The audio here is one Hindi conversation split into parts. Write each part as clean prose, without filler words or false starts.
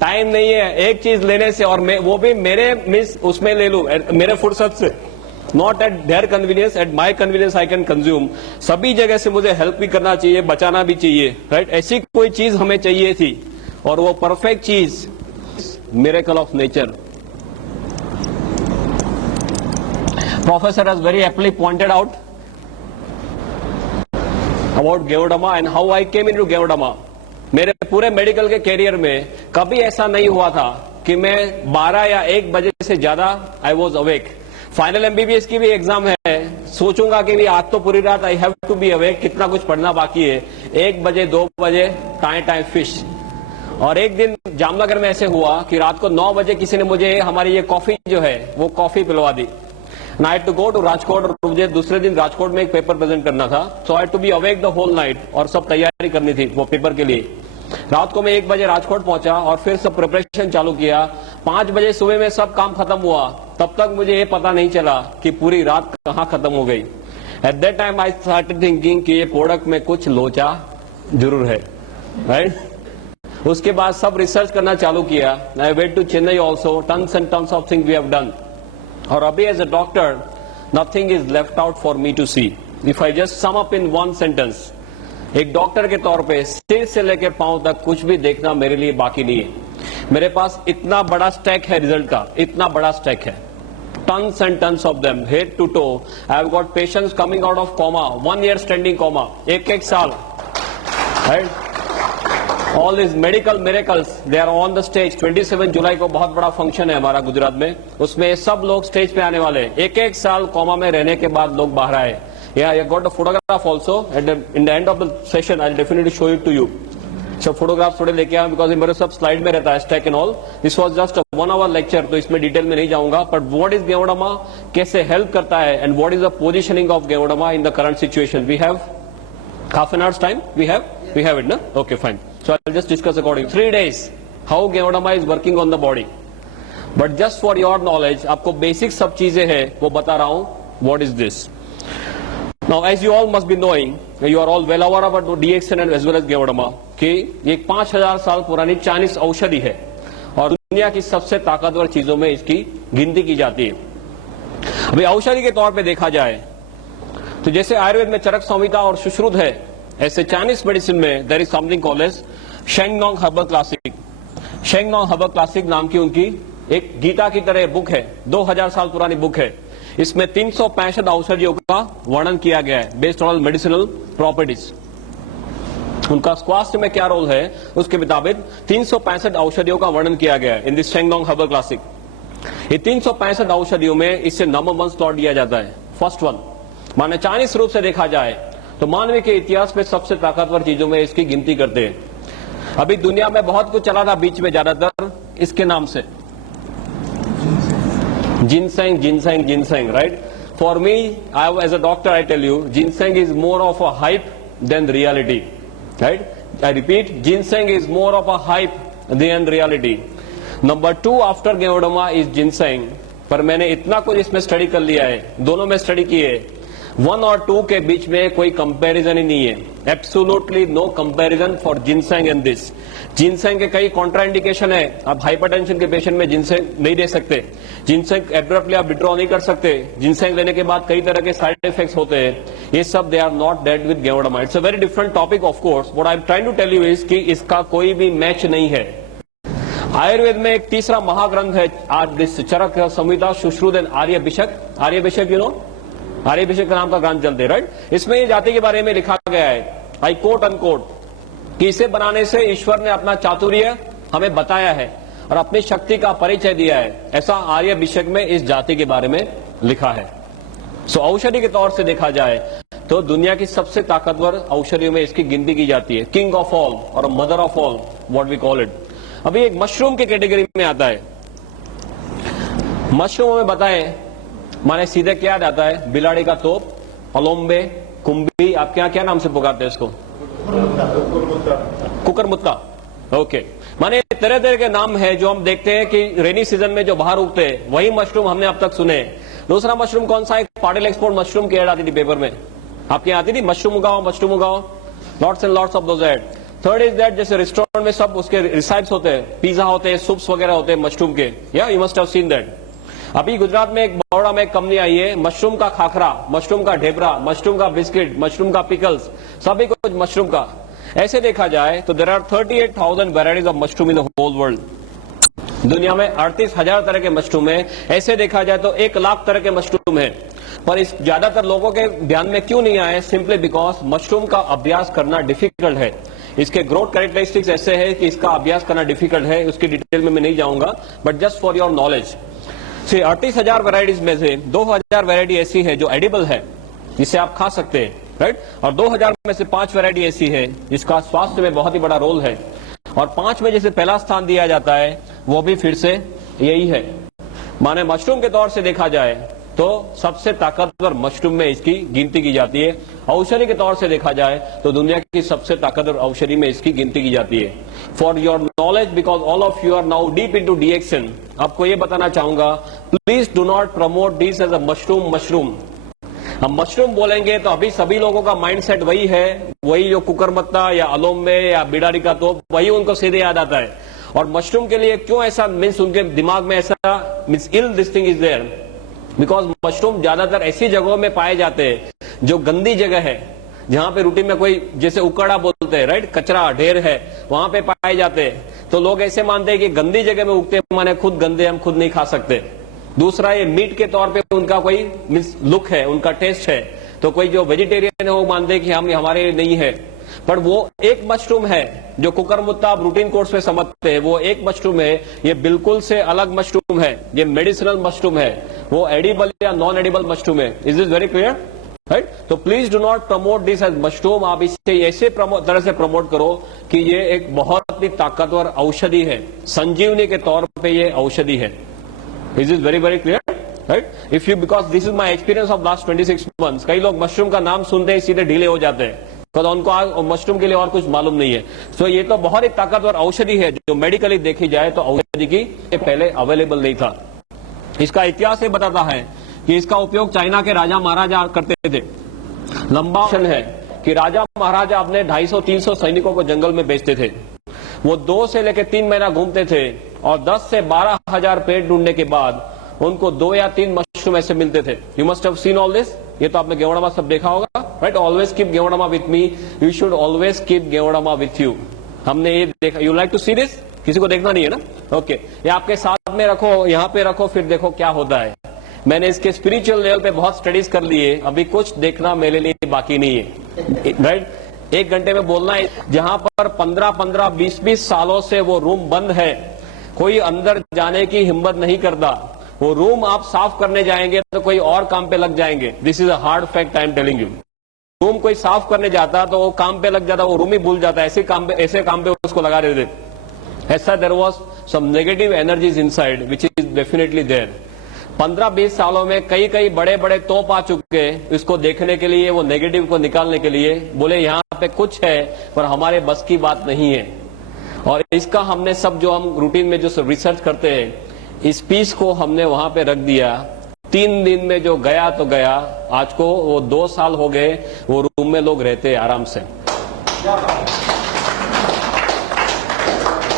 टाइम नहीं है एक चीज लेने से, और मैं वो भी मेरे मिस उसमें ले लूं, मेरे फुर्सत से, not at their convenience, at my convenience I can consume. सभी जगह से मुझे हेल्प भी करना चाहिए, बचाना भी चाहिए, राइट। ऐसी कोई चीज हमें चाहिए थी, और वो परफेक्ट चीज miracle of nature. Professor has very aptly pointed out about ganoderma and how I came into ganoderma. मेरे पूरे मेडिकल के कैरियर में कभी ऐसा नहीं हुआ था कि मैं 12 या 1 बजे से ज्यादा I was awake. Final MBBS की भी एग्जाम है, सोचूंगा कि भी आज तो पूरी रात I have to be awake, कितना कुछ पढ़ना बाकी है। 1 बजे 2 बजे टाइम फिश। और एक दिन जामनगर में ऐसे हुआ कि रात को 9 बजे किसी ने मुझे हमारी ये कॉफी जो है वो कॉफी पिलवा दी। I had to go to Rajkot, और मुझे दूसरे दिन राजकोट में एक पेपर प्रेजेंट करना था, so I had to be awake the whole night, और सब तैयारी करनी थी वो पेपर के लिए। रात को मैं 1 बजे राजकोट पहुंचा और फिर सब प्रिपरेशन चालू किया। 5 बजे सुबह में सब काम खत्म हुआ, तब तक मुझे ये पता नहीं चला कि पूरी रात कहां खत्म हो गई। At that time I started thinking कि ये प्रोडक्ट में कुछ लोचा जरूर है, राइट। उसके बाद सब रिसर्च करना चालू किया। I went to Chennai also, tons and tons of things we have done. और अभी as a doctor nothing is left out for me to see. If I just sum up in one sentence, एक डॉक्टर के तौर पे सिर से लेकर पांव तक कुछ भी देखना मेरे लिए बाकी नहीं है। मेरे पास इतना बड़ा स्टैक है रिजल्ट का, इतना बड़ा स्टैक है, tons and tons of them, head to toe. I have got patients coming out of coma, 1 year standing coma, एक साल, right. All this medical miracles they are on the stage. 27 जुलाई को बहुत बड़ा फंक्शन है हमारा गुजरात में, उसमें सब लोग स्टेज पे आने वाले। एक साल कोमा में रहने के बाद लोग बाहर आए। Yeah, I got a photograph also. In the end of the session, I'll definitely show it to you. So photographs थोड़े लेके आया, because मेरे सब स्लाइड में रहता है stack and all. This was just a 1 hour lecture, तो इसमें डिटेल में नहीं जाऊंगा। But what is गेवोडमा, कैसे हेल्प करता है, and what is the positioning of गेवोडमा in the current situation? We have half an hour's time. We have it, na? Okay, fine. So I'll just discuss according. 3 days, how गेवोडमा is working on the body. But just for your knowledge, आपको बेसिक सब चीजें हैं वो बता रहा हूँ। What is this? Now, as you all must be knowing, you are all well aware about DXN and as well as गेवोडमा, कि ये 5000 साल पुरानी चाइनीज औषधि है और दुनिया की सबसे ताकतवर चीजों में इसकी गिनती की जाती है। अभी औषधि के तौर पे देखा जाए तो जैसे आयुर्वेद में चरक संहिता और सुश्रुत है, ऐसे चाइनीज मेडिसिन में there is something called as Shennong herbal classic. Shennong herbal classic नाम की उनकी एक गीता की तरह बुक है, 2000 साल पुरानी बुक है। इसमें 365 औषधियों का वर्णन किया गया है बेस्ड ऑन मेडिसिनल प्रॉपर्टीज। उनका स्वास्थ्य में क्या रोल है उसके मुताबिक 365 औषधियों का वर्णन किया गया है इन दिस शेंगनोंग हर्बल क्लासिक। ये 365 औषधियों में इससे नंबर 1 स्लॉट दिया जाता है, फर्स्ट वन। माने चाइनीज रूप से देखा जाए तो मानव के इतिहास में सबसे ताकतवर चीजों में इसकी गिनती करते हैं। अभी दुनिया में बहुत कुछ चला था बीच में, ज्यादातर इसके नाम से ginseng, right? For me, as a doctor, I tell you, ginseng is more of a hype than reality, right? I repeat, ginseng is more of a hype than reality. Number 2 after गेवोडमा is ginseng. पर मैंने इतना कुछ इसमें स्टडी कर लिया है, दोनों में स्टडी की है, 1 और 2 के बीच में कोई कंपैरिजन ही नहीं है। Absolutely no comparison for ginseng and this. Ginseng के कई कॉन्ट्राइंडिकेशन है, आप हाइपरटेंशन के पेशेंट में जिनसेंग नहीं दे सकते, जिनसेंग एब्रप्टली आप विड्रॉ नहीं कर सकते, जिनसेंग लेने के बाद कई तरह के साइड इफेक्ट्स होते हैं, ये सब they are not dead with ganoderma. It's a very different topic of course. What I am trying to tell you is कि इसका कोई भी मैच नहीं है। आयुर्वेद में एक तीसरा महाग्रंथ है चरक संहिता सुश्रुत एंड आर्यभिषक, यू नो, आर्यभिषक नाम का ग्रंथ चलते, राइट। इसमें ये जाति के बारे में लिखा गया है, आई कोट अनकोट, कि इसे बनाने से ईश्वर ने अपना चातुर्य हमें बताया है और अपनी शक्ति का परिचय दिया है, ऐसा आर्यभिषक में इस जाति के बारे में लिखा है। सो औषधि के तौर से देखा जाए तो दुनिया की सबसे ताकतवर औषधियों में इसकी गिनती की जाती है, किंग ऑफ ऑल और mother of all, what we call it. अभी एक मशरूम के कैटेगरी में आता है। मशरूम में बताएं, माने सीधे क्या याद आता है, बिलाड़ी का तोप, अलोम्बे, कुंभी, आप क्या नाम से पुकारते हैं इसको, कुकरमुत्ता, ओके। माने तरह तरह के नाम है जो हम देखते हैं कि रेनी सीजन में जो बाहर उगते हैं, वही मशरूम हमने अब तक सुने। दूसरा मशरूम कौन सा है, पाटिल एक्सपोर्ट मशरूम की एड आती थी पेपर में, आपके आती थी, मशरूम उगाओ, lots and lots of those ad. Third is that जैसे रेस्टोरेंट में सब उसके रिसाइप्स होते हैं, पिज्जा होते हैं, सूप्स वगैरह होते हैं मशरूम के, या you must have seen that. अभी गुजरात में एक बड़ौदा में एक कंपनी आई है, मशरूम का खाखरा, मशरूम का ढेबरा, मशरूम का बिस्किट, मशरूम का पिकल्स, सभी कुछ मशरूम का। ऐसे देखा जाए तो there are 38,000 varieties of mushroom in the whole world. दुनिया में 38,000 तरह के मशरूम है। ऐसे देखा जाए तो 1 लाख तरह के मशरूम है, पर इस ज्यादातर लोगों के ध्यान में क्यों नहीं आए? सिंपली बिकॉज मशरूम का अभ्यास करना डिफिकल्ट है। इसके ग्रोथ कैरेक्टरिस्टिक्स ऐसे है कि इसका अभ्यास करना डिफिकल्ट है, उसकी डिटेल में मैं नहीं जाऊंगा, but just for your knowledge. 38,000 varieties में से 2,000 वेराइटी ऐसी है जो एडिबल है, जिसे आप खा सकते हैं, राइट, और 2,000 में से 5 वेराइटी ऐसी है जिसका स्वास्थ्य में बहुत ही बड़ा रोल है, और 5 में जैसे पहला स्थान दिया जाता है वो भी फिर से यही है। माने मशरूम के तौर से देखा जाए तो सबसे ताकतवर मशरूम में इसकी गिनती की जाती है। औषधि के तौर से देखा जाए तो दुनिया की सबसे ताकतवर औषधि में इसकी गिनती की जाती है। For your knowledge, because all of you are now deep into DXN, आपको ये बताना चाहूंगा, please do not promote this as a mushroom. हम मशरूम बोलेंगे तो अभी सभी लोगों का माइंडसेट वही है, वही जो कुकरमत्ता या अलोम्बे या बिडारी का तोप, वही उनको सीधे याद आता है। और मशरूम के लिए क्यों ऐसा मीन्स उनके दिमाग में ऐसा means ill this thing is there, because mushroom ज्यादातर ऐसी जगहों में पाए जाते हैं जो गंदी जगह है, जहां पे रूटीन में कोई जैसे उकड़ा बोलते हैं, राइट, कचरा ढेर है, वहां पे पाए जाते हैं। तो लोग ऐसे मानते हैं कि गंदी जगह में उगते माने खुद गंदे, हम खुद नहीं खा सकते। दूसरा, ये मीट के तौर पे उनका कोई मीन्स लुक है, उनका टेस्ट है, तो कोई जो वेजिटेरियन है वो मानते हैं कि हम हमारे लिए नहीं है। पर वो एक मशरूम है जो कुकरमुत्ता आप रूटीन कोर्स में समझते हैं, वो एक मशरूम है, ये बिल्कुल से अलग मशरूम है, ये मेडिसिनल मशरूम है, वो एडिबल या नॉन एडिबल मशरूम है। Is this very clear, right? तो please do not promote this as mushroom. आप इसे ऐसे तरह से प्रमोट करो कि ये एक बहुत ही ताकतवर औषधि है, संजीवनी के तौर पर ये औषधि है। Is this very very clear, right? If you, because this is my experience of last 26 months, कई लोग मशरूम का नाम सुनते ही सीधे ढीले हो जाते हैं, तो उनको मशरूम के लिए और कुछ मालूम नहीं है। तो ये तो बहुत ही ताकतवर औषधि है, जो मेडिकली देखी जाए तो औषधि की पहले अवेलेबल नहीं था। इसका इतिहास ये बताता है कि इसका उपयोग चाइना के राजा महाराजा करते थे। लंबा है कि राजा महाराजा अपने 250-300 सैनिकों को जंगल में भेजते थे। वो 2 से लेकर 3 महीना घूमते थे और 10 से 12,000 पेड़ ढूंढने के बाद उनको 2 या 3 मशरूम ऐसे मिलते थे। You must have seen all this, ये तो आपने गेवड़ामा सब देखा होगा, right? Always keep ganoderma with me, you should always keep ganoderma with you. हमने ये देखा, you like to see this? किसी को देखना नहीं है ना? ओके, ये आपके साथ में रखो, यहाँ पे रखो, फिर देखो क्या होता है। मैंने इसके स्पिरिचुअल लेवल पे बहुत स्टडीज कर लिए, अभी कुछ देखना मेरे लिए बाकी नहीं है, राइट? 1 घंटे में बोलना है। जहां पर 15-15, 20-20 सालों से वो रूम बंद है, कोई अंदर जाने की हिम्मत नहीं करता, वो रूम आप साफ करने जाएंगे तो कोई और काम पे लग जाएंगे। This is a hard fact I am telling you. Room कोई साफ करने जाता तो वो काम पे लग जाता, वो रूम ही भूल जाता, ऐसे काम पे उसको लगा देते। ऐसा there was some negative energies inside which is definitely there. 15-20 सालों में कई बड़े बड़े तोप आ चुके हैं इसको देखने के लिए, वो नेगेटिव को निकालने के लिए। बोले यहाँ पे कुछ है पर हमारे बस की बात नहीं है। और इसका हमने सब जो हम रूटीन में जो रिसर्च करते हैं, इस पीस को हमने वहां पे रख दिया। 3 दिन में जो गया तो गया, आज को वो 2 साल हो गए, वो रूम में लोग रहते हैं आराम से।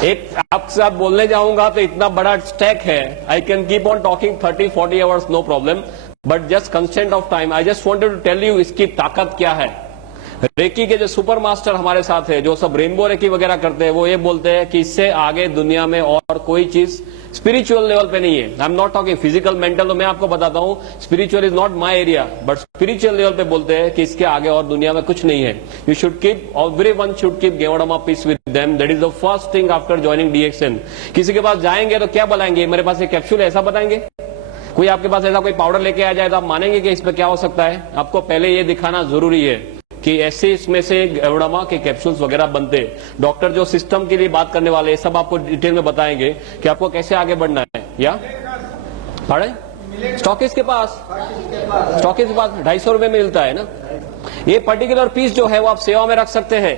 एक आपके साथ बोलने जाऊंगा तो इतना बड़ा स्टैक है, I can keep on talking 30-40 hours, no problem, but just constant of time I just wanted to tell you इसकी ताकत क्या है। रेकी के जो सुपर मास्टर हमारे साथ है, जो सब रेनबो रेकी वगैरह करते हैं, वो ये बोलते हैं कि इससे आगे दुनिया में और कोई चीज स्पिरिचुअल लेवल पे नहीं है। I am not talking physical mental, तो मैं आपको बताता हूं spiritual is not my area, but spiritual level पे बोलते हैं कि इसके आगे और दुनिया में कुछ नहीं है। You should keep, everyone should keep ganoderma piece with them, that is the first thing after joining DXN. किसी के पास जाएंगे तो क्या बताएंगे, मेरे पास एक कैप्सूल है, ऐसा बताएंगे? कोई आपके पास ऐसा कोई पाउडर लेके आ जाए तो आप मानेंगे कि इसमें क्या हो सकता है? आपको पहले ये दिखाना जरूरी है कि ऐसे इसमें से गेवड़ामा के कैप्सूल्स वगैरह बनते। डॉक्टर जो सिस्टम के लिए बात करने वाले सब आपको डिटेल में बताएंगे कि आपको कैसे आगे बढ़ना है। या स्टॉकिस्ट के पास 250 रुपए में मिलता है ना। ये पर्टिकुलर पीस जो है वो आप सेवा में रख सकते हैं।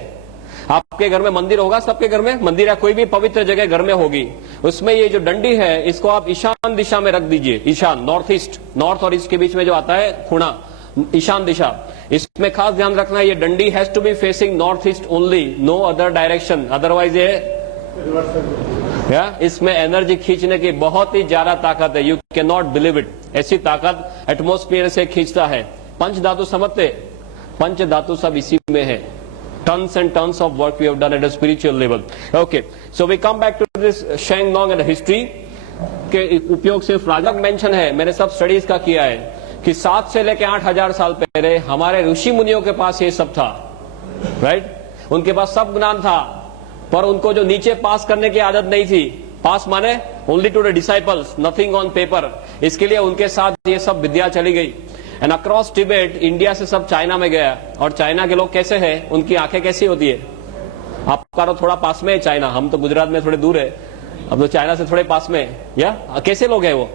आपके घर में मंदिर होगा, सबके घर में मंदिर या कोई भी पवित्र जगह घर में होगी, उसमें ये जो डंडी है इसको आप ईशान दिशा में रख दीजिए। ईशान, नॉर्थ ईस्ट, नॉर्थ और ईस्ट के बीच में जो आता है खुणा, ईशान दिशा। इसमें खास ध्यान रखना, ये डंडी has to be facing north east only, no other direction, otherwise ये इसमें एनर्जी खींचने की बहुत ही ज्यादा ताकत है, you can not believe it. ऐसी ताकत एटमोस्फियर से खींचता है। पंच धातु समझते, पंच धातु सब इसी में है। Tons and tons of work we have done at a spiritual level. Okay, so we come back to this Shenglong and history के उपयोग सिर्फ राजा मेंशन है, मैंने सब स्टडीज का किया है कि 7 से लेकर 8,000 साल पहले हमारे ऋषि मुनियों के पास ये सब था, राइट? उनके पास सब ज्ञान था, पर उनको जो नीचे पास करने की आदत नहीं थी। पास माने only to the disciples, nothing on paper. इसके लिए उनके साथ ये सब विद्या चली गई। एंड अक्रॉस टिबेट, इंडिया से सब चाइना में गया। और चाइना के लोग कैसे हैं, उनकी आंखें कैसी होती है? आपका तो थोड़ा पास में है चाइना, हम तो गुजरात में थोड़े दूर है, अब तो चाइना से थोड़े पास में। या कैसे लोग हैं वो?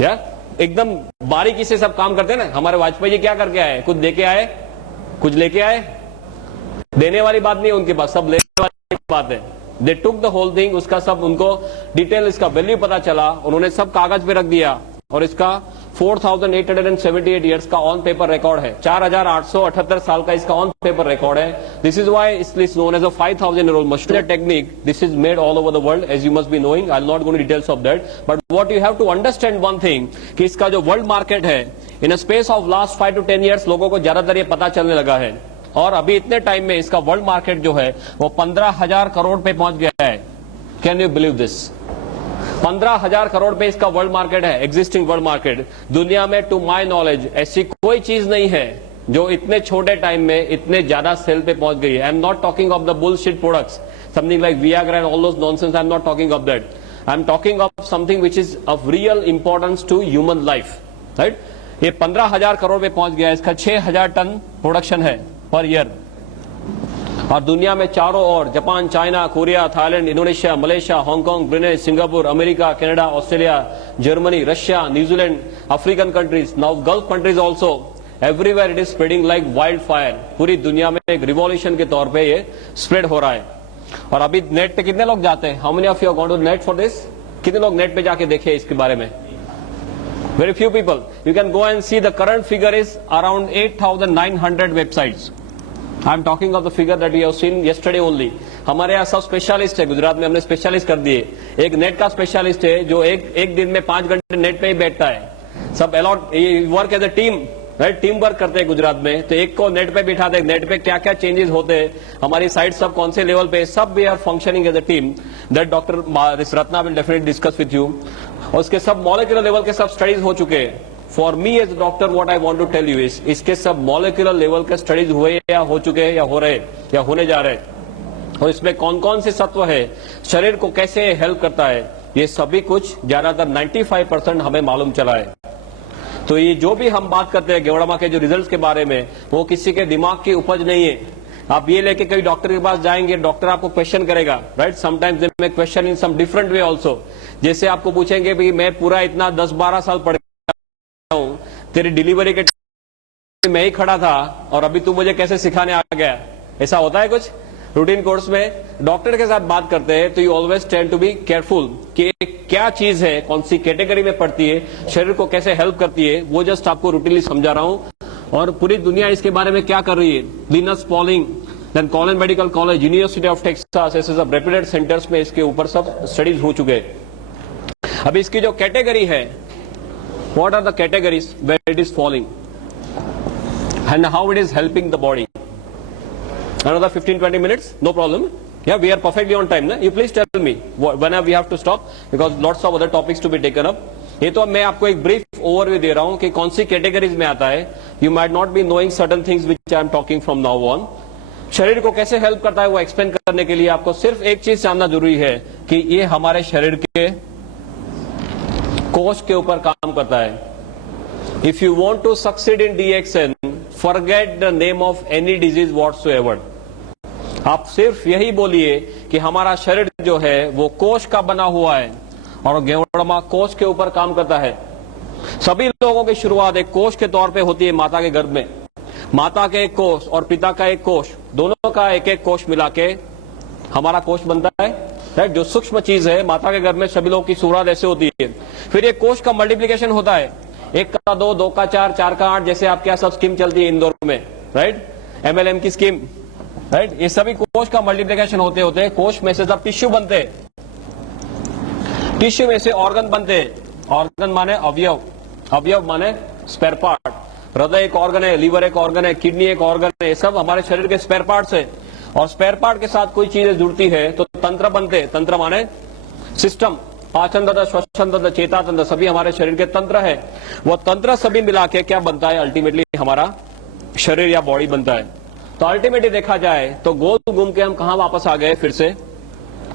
या एकदम बारीकी से सब काम करते हैं ना। हमारे वाजपेयी जी क्या करके आए? कुछ दे के आए, कुछ लेके आए? देने वाली बात नहीं है उनके पास, सब लेने वाली बात है। दे टुक द होल थिंग, उसका सब उनको डिटेल, इसका वैल्यू पता चला, उन्होंने सब कागज पे रख दिया। और इसका 4,878 ईयर्स का ऑन पेपर रिकॉर्ड है। 4,878 साल का इसका ऑन पेपर रिकॉर्ड है। This is why it is known as a 5,000-year-old mushroom technique. This is made all over the world, as you must be knowing. I will not go into details of that, but what you have to understand one thing, कि इसका जो वर्ल्ड मार्केट है, in a space of last 5 to 10 years लोगों को ज्यादातर ये पता चलने लगा है। और अभी इतने टाइम में इसका वर्ल्ड मार्केट जो है वो 15,000 करोड़ पे पहुंच गया है। Can you believe this? 15,000 crore पे इसका वर्ल्ड मार्केट है, एग्जिस्टिंग वर्ल्ड मार्केट। दुनिया में टू माय नॉलेज ऐसी कोई चीज नहीं है जो इतने छोटे टाइम में इतने ज्यादा सेल पे पहुंच गई है। I am not talking of the bullshit products, something like Viagra and all those nonsense. I am not talking of that. I am talking of something which is of real importance to human life, right? ये 15,000 करोड़ पे पहुंच गया है। इसका 6,000 टन प्रोडक्शन है पर ईयर। और दुनिया में चारों ओर Japan, China, Korea, Thailand, Indonesia, Malaysia, Hong Kong, Brunei, Singapore, America, Canada, Australia, Germany, Russia, New Zealand, African countries, now gulf countries also, everywhere it is spreading like wildfire. पूरी दुनिया में एक रिवॉल्यूशन के तौर पे ये स्प्रेड हो रहा है। और अभी नेट पे कितने लोग जाते हैं? How many of you are gone to net for this? कितने लोग नेट पे जाके देखे इसके बारे में? Very few people. You can go and see the current figure is around 8,900 websites. I am talking of the figure that we have seen yesterday only. हमारे यहाँ सब स्पेशलिस्ट है, गुजरात में हमने स्पेशलिस्ट कर दिए। एक नेट का स्पेशलिस्ट है जो एक दिन में 5 घंटे नेट पे ही बैठता है। सब allot work as a team, right? Team work करते हैं गुजरात में। तो एक को नेट पे बिठाते हैं, नेट पे क्या क्या चेंजेस होते हैं, हमारी साइट सब कौन से लेवल पे, सब we are functioning as a team. That doctor Ratna will definitely discuss with you. और उसके सब मॉलिक्यूलर लेवल के सब स्टडीज हो चुके हैं। For me as doctor what I want to tell you is, इसके सब मॉलिक्यूलर लेवल के स्टडीज हुए या हो चुके हैं या हो रहे या होने जा रहे हैं। और इसमें कौन कौन से तत्व है, शरीर को कैसे हेल्प करता है, ये सभी कुछ ज्यादातर 95% हमें मालूम चला है। तो ये जो भी हम बात करते हैं गेवड़ामा के जो रिजल्ट्स के बारे में, वो किसी के दिमाग की उपज नहीं है। आप ये लेके कभी डॉक्टर के पास जाएंगे, डॉक्टर आपको क्वेश्चन करेगा, right? Sometimes they make question in some different way also. जैसे आपको पूछेंगे भाई मैं पूरा इतना 10-12 साल पढ़ हूं, तेरी डिलीवरी के मैं ही खड़ा था और अभी तू मुझे कैसे सिखाने आ गया? ऐसा होता है कुछ रूटीन कोर्स में? डॉक्टर के साथ बात करते हैं तो you always tend to be careful कि क्या चीज है, कौन सी कैटेगरी में पड़ती है, शरीर को कैसे हेल्प करती है, वो जस्ट आपको रूटीनली समझा रहा हूं। और पूरी दुनिया इसके बारे में क्या कर रही है। Linus Pauling, then Colon medical college, university of Texas, ऐसे सब रेप्यूटेड सेंटर्स में इसके ऊपर सब स्टडीज हो चुके हैं। अब इसकी जो कैटेगरी है, what are the categories where it is falling and how it is helping the body? Another 15-20 minutes, no problem. Yeah, we are perfectly on time. Na? You please tell me whenever we have to stop because lots of other topics to be taken up. ये तो मैं आपको एक ब्रीफ ओवरव्यू दे रहा हूं कि कौन सी कैटेगरीज में आता है। You might not be knowing certain things which I am talking from now on. शरीर को कैसे हेल्प करता है वो एक्सप्लेन करने के लिए आपको सिर्फ एक चीज जानना जरूरी है कि ये हमारे शरीर के कोश के ऊपर काम करता है। If you want to succeed in DXN, forget the name of any disease whatsoever. आप सिर्फ यही बोलिए कि हमारा शरीर जो है वो कोश का बना हुआ है और गेवड़मा कोश के ऊपर काम करता है। सभी लोगों की शुरुआत एक कोश के तौर पे होती है माता के गर्भ में। माता के एक कोश और पिता का एक कोश, दोनों का एक एक कोश मिला के हमारा कोश बनता है, राइट? जो सूक्ष्म चीज है, माता के गर्भ में सभी लोगों की शुरुआत ऐसे होती है। फिर एक कोश का मल्टीप्लीकेशन होता है। 1 का 2, 2 का 4, 4 का 8, जैसे आपके यहाँ सब स्कीम चलती है इंदौर में, राइट, MLM की स्कीम, राइट। ये सभी कोश का मल्टीप्लिकेशन होते होते कोश में से सब टिश्यू बनते हैं, टिश्यू में से ऑर्गन बनते हैं। ऑर्गन माने अवयव, अवयव माने स्पेयर पार्ट। हृदय एक ऑर्गन है, लीवर एक ऑर्गन है, किडनी एक ऑर्गन है, ये सब हमारे शरीर के स्पेयर पार्ट्स है। और स्पेयर पार्ट के साथ कोई चीजें जुड़ती है तो तंत्र बनते हैं। तंत्र माने सिस्टम, पाचन तंत्र, श्वसन तंत्र, चेता तंत्र, सभी हमारे शरीर के तंत्र है। वो तंत्र सभी मिला के क्या बनता है, अल्टीमेटली हमारा शरीर या बॉडी बनता है। तो अल्टीमेटली देखा जाए तो गोल घूम के हम कहां वापस आ गए फिर से,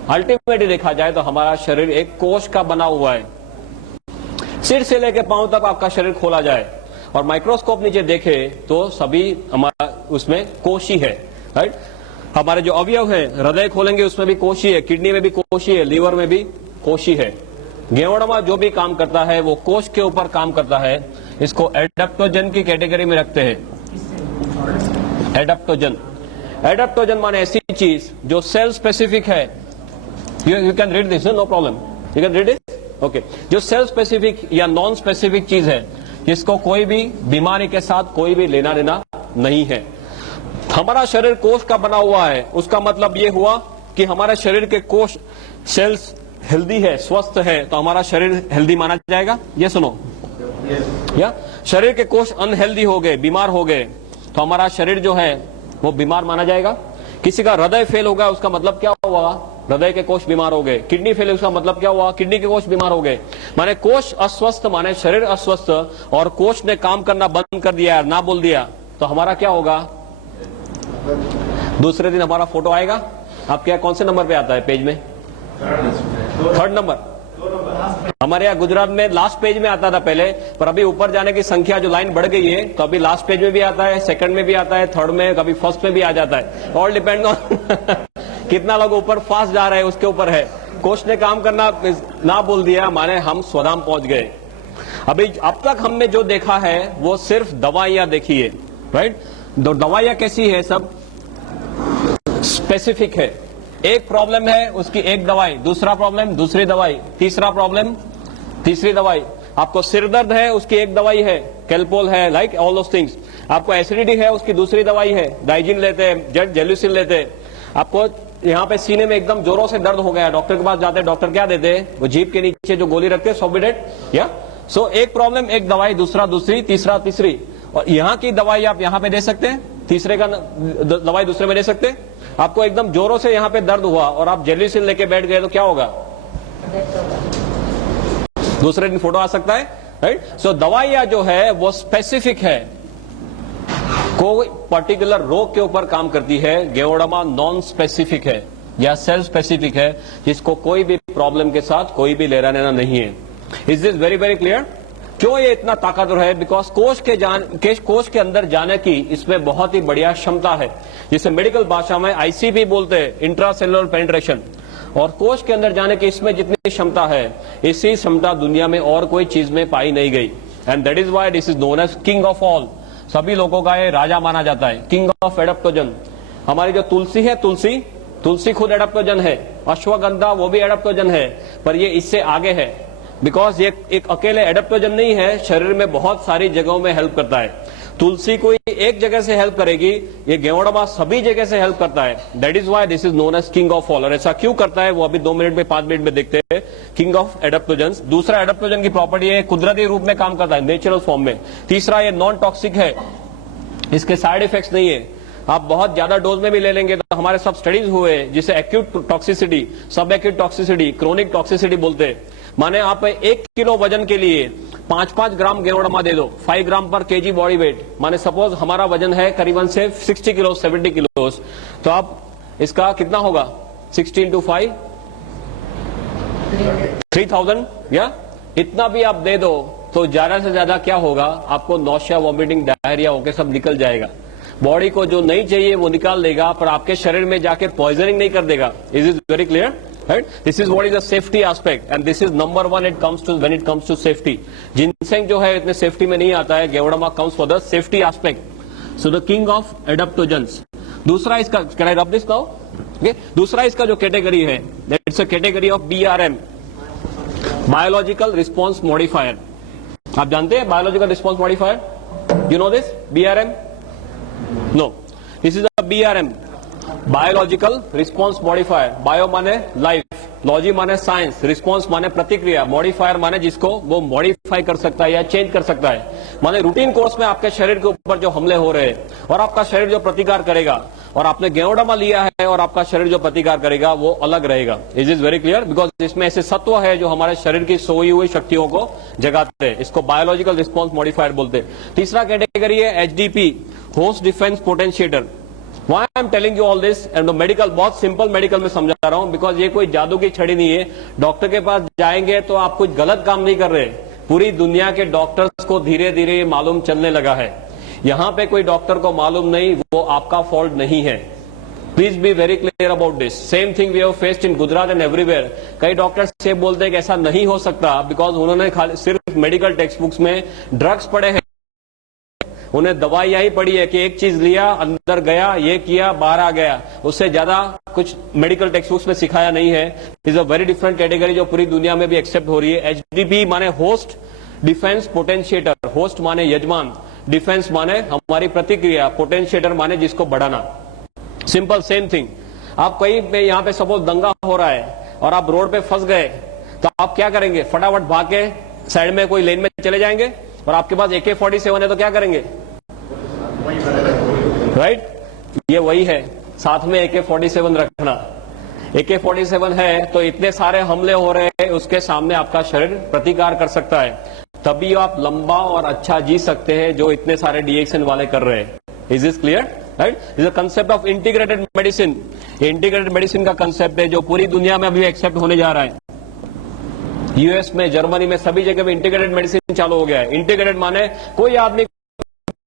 अल्टीमेटली देखा जाए तो हमारा शरीर एक कोश का बना हुआ है। सिर से लेकर पांव तक आपका शरीर खोला जाए और माइक्रोस्कोप नीचे देखे तो सभी हमारा उसमें कोश ही है, राइट। हमारे जो अवयव है, हृदय खोलेंगे उसमें भी कोश ही है, किडनी में भी कोश ही है, लीवर में भी कोश ही है। गेवड़मा जो भी काम करता है वो कोश के ऊपर काम करता है। इसको एडेप्टोजन की कैटेगरी में रखते हैं। एडेप्टोजन, एडेप्टोजन माने ऐसी चीज जो सेल स्पेसिफिक है। You can read this, no problem, you can read it, okay. जो सेल स्पेसिफिक या नॉन स्पेसिफिक चीज है जिसको कोई भी बीमारी के साथ कोई भी लेना देना नहीं है। हमारा शरीर कोश का बना हुआ है, उसका मतलब ये हुआ कि हमारे शरीर के कोश सेल्स हेल्दी है, स्वस्थ है, तो हमारा शरीर हेल्दी माना जाएगा। ये सुनो, या शरीर के कोश अनहेल्दी हो गए, बीमार हो गए, तो हमारा शरीर जो है वो बीमार माना जाएगा। किसी का हृदय फेल हो गया, उसका मतलब क्या हुआ, हृदय के कोश बीमार हो गए। किडनी फेल, उसका मतलब क्या हुआ, किडनी के कोश बीमार हो गए। माने कोश अस्वस्थ माने शरीर अस्वस्थ, और कोश ने काम करना बंद कर दिया, ना बोल दिया, तो हमारा क्या होगा, दूसरे दिन हमारा फोटो आएगा। आपके यहाँ कौन से नंबर पे आता है पेज में, 3rd नंबर। हमारे यहाँ गुजरात में लास्ट पेज में आता था पहले, पर अभी ऊपर जाने की संख्या जो लाइन बढ़ गई है, तो अभी लास्ट पेज में भी आता है, 2nd में भी आता है, 3rd में, कभी 1st में भी आ जाता है। ऑल डिपेंड ऑन कितना लोग ऊपर फास्ट जा रहे हैं उसके ऊपर है। कोच ने काम करना ना बोल दिया माने हम स्वधाम पहुंच गए। अभी अब तक हमने जो देखा है वो सिर्फ दवाइयां देखी है, राइट। दवाइयां कैसी है, सब स्पेसिफिक है। एक प्रॉब्लम है उसकी एक दवाई, दूसरा प्रॉब्लम दूसरी दवाई, तीसरा प्रॉब्लम तीसरी दवाई। आपको सिर दर्द है उसकी एक दवाई है, कैल्पोल है, लाइक ऑल दोस थिंग्स। आपको एसिडिटी है उसकी दूसरी दवाई है, डाइजिन लेते हैं, जेलुसिन लेते हैं। आपको यहाँ पे सीने में एकदम जोरों से दर्द हो गया, डॉक्टर के पास जाते हैं, डॉक्टर क्या देते हैं, वो जीभ के नीचे जो गोली रखते हैं, सोबिडेट, या सो एक प्रॉब्लम एक दवाई, दूसरा दूसरी, तीसरा तीसरी। और यहाँ की दवाई आप यहाँ पे दे सकते हैं, तीसरे का दवाई दूसरे में दे सकते हैं। आपको एकदम जोरों से यहाँ पे दर्द हुआ और आप जेलुसिन लेके बैठ गए तो क्या होगा, दूसरे दिन फोटो आ सकता है, राइट। सो दवाइयां जो है वो स्पेसिफिक है, कोई पर्टिकुलर रोग के ऊपर काम करती है। गेवड़मा नॉन स्पेसिफिक है या सेल्फ स्पेसिफिक है, जिसको कोई भी प्रॉब्लम के साथ कोई भी लेना देना नहीं है। Is this very very clear. क्यों ये इतना ताकतवर है, बिकॉज कोश के अंदर जाने की इसमें बहुत ही बढ़िया क्षमता है, जिसे मेडिकल भाषा में ICP बोलते हैं, इंट्रासेलुलर पेनिट्रेशन। और कोश के अंदर जाने की इसमें जितनी क्षमता है, इसी क्षमता दुनिया में और कोई चीज में पाई नहीं गई। And that is why this is known as king of all. सभी लोगों का ये राजा माना जाता है, किंग ऑफ एडेप्टोजन। हमारी जो तुलसी है, तुलसी खुद एडेप्टोजन है। अश्वगंधा वो भी एडेप्टोजन है, पर ये इससे आगे है, बिकॉज ये एक अकेले एडेप्टोजन नहीं है, शरीर में बहुत सारी जगहों में हेल्प करता है। तुलसी कोई एक जगह से हेल्प करेगी, ये गेवड़मा सभी जगह से हेल्प करता है। That is why this is known as king of all. और ऐसा क्यों करता है वो अभी 2 मिनट में 5 मिनट में देखते हैं। King of adaptogen. दूसरा, एडेप्टोजन की प्रॉपर्टी है कुदरती रूप में काम करता है, नेचुरल फॉर्म में। तीसरा, ये नॉन टॉक्सिक है, इसके साइड इफेक्ट्स नहीं है। आप बहुत ज्यादा डोज में भी ले लेंगे तो हमारे सब स्टडीज हुए जिसे एक्यूट टॉक्सिसिटी, सब एक्यूट टॉक्सिसिटी, क्रोनिक टॉक्सिसिटी बोलते हैं। माने आप 1 किलो वजन के लिए 5-5 ग्राम गेवड़मा दे दो, 5 ग्राम पर केजी बॉडी वेट। माने सपोज हमारा वजन है करीबन से 60 किलो 70 किलो, तो आप इसका कितना होगा, 60 into 5 3000, या इतना भी आप दे दो तो ज्यादा से ज्यादा क्या होगा, आपको नौशिया, वॉमिटिंग, डायरिया होकर सब निकल जाएगा। बॉडी को जो नहीं चाहिए वो निकाल देगा, पर आपके शरीर में जाके पॉइजनिंग नहीं कर देगा। Is is very clear, right? This is what is the safety aspect, and this is number one when it comes to safety. Ginseng जो है इतने सेफ्टी में नहीं आता है, गेवड़मा comes for the safety aspect. So the king of adaptogens. दूसरा इसका, can I rub this now? Okay? दूसरा इसका जो कैटेगरी है, that's a category of BRM, biological response modifier. आप जानते हैं biological response modifier? You know this BRM? No, this is a BRM, biological response modifier. Bio माने लाइफ, लॉजी माने साइंस, रिस्पॉन्स माने प्रतिक्रिया, मॉडिफायर माने जिसको वो मॉडिफाई कर सकता है या चेंज कर सकता है। माने रूटीन कोर्स में आपके शरीर के ऊपर जो हमले हो रहे हैं और आपका शरीर जो प्रतिकार करेगा, और आपने गेओडामा लिया है और आपका शरीर जो प्रतिकार करेगा वो अलग रहेगा। Is is very clear? Because इसमें ऐसे सत्व है जो हमारे शरीर की सोई हुई शक्तियों को जगाते हैं। इसको बायोलॉजिकल रिस्पॉन्स मॉडिफायर बोलते हैं। तीसरा कैटेगरी है HDP, host defence potentiator. Why I am telling you all this and medical, बहुत सिंपल मेडिकल में समझा रहा हूं, बिकॉज ये कोई जादू की छड़ी नहीं है। डॉक्टर के पास जाएंगे तो आप कुछ गलत काम नहीं कर रहे। पूरी दुनिया के डॉक्टर्स को धीरे धीरे मालूम चलने लगा है। यहां पे कोई डॉक्टर को मालूम नहीं, वो आपका फॉल्ट नहीं है। Please be very clear about this. Same thing we have faced in Gujarat and everywhere. कई डॉक्टर्स से बोलते हैं कि ऐसा नहीं हो सकता, बिकॉज उन्होंने खाली सिर्फ मेडिकल टेक्स्ट बुक्स में ड्रग्स पढ़े हैं, उन्हें दवाइयां ही पड़ी है कि एक चीज लिया, अंदर गया, ये किया, बाहर आ गया। उससे ज्यादा कुछ मेडिकल टेक्स्ट बुक्स में सिखाया नहीं है। Is a very different category जो पूरी दुनिया में भी एक्सेप्ट हो रही है। HDP माने होस्ट डिफेंस पोटेंशिएटर। होस्ट माने यजमान, डिफेंस माने हमारी प्रतिक्रिया, पोटेंशिएटर माने जिसको बढ़ाना। Simple same thing. आप कहीं पे यहाँ पे सपोज दंगा हो रहा है और आप रोड पे फंस गए, तो आप क्या करेंगे? फटाफट भाग के साइड में कोई लेन में चले जाएंगे, और आपके पास AK-47 है तो क्या करेंगे? राइट? ये वही है, साथ में AK-47 रखना। AK-47 है तो इतने सारे हमले हो रहे हैं, उसके सामने आपका शरीर प्रतिकार कर सकता है। तभी आप लंबा और अच्छा जी सकते हैं जो इतने सारे DXN वाले कर रहे हैं। Is this clear? Right? Is the concept of integrated medicine. Integrated medicine का कंसेप्ट है जो पूरी दुनिया में अभी एक्सेप्ट होने जा रहा है। US में, जर्मनी में, सभी जगह में इंटीग्रेटेड मेडिसिन चालू हो गया है। इंटीग्रेटेड माने कोई आदमी